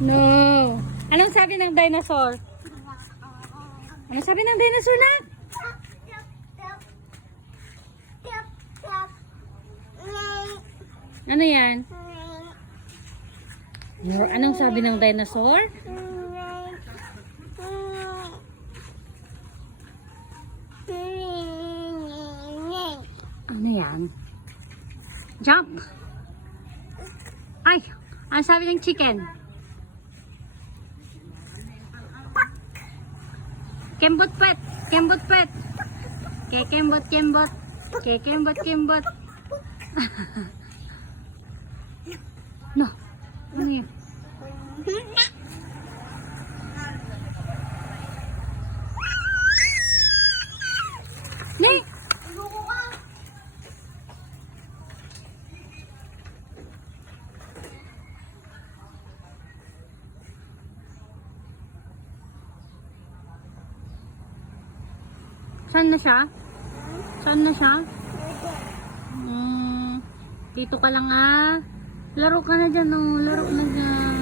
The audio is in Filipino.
No. Anong sabi ng dinosaur? Anong sabi ng dinosaur na? Ano yan? Anong sabi ng dinosaur? Ano yan? Jump! Ay! Ano sabi ng chicken? Kembot pet! Kembot pet! Kekembot kembot! Kekembot kembot! No! Ano yan? Nay! Saan na siya? Saan na siya? Dito ka lang ah. Laro ka na dyan oh. Laro na dyan.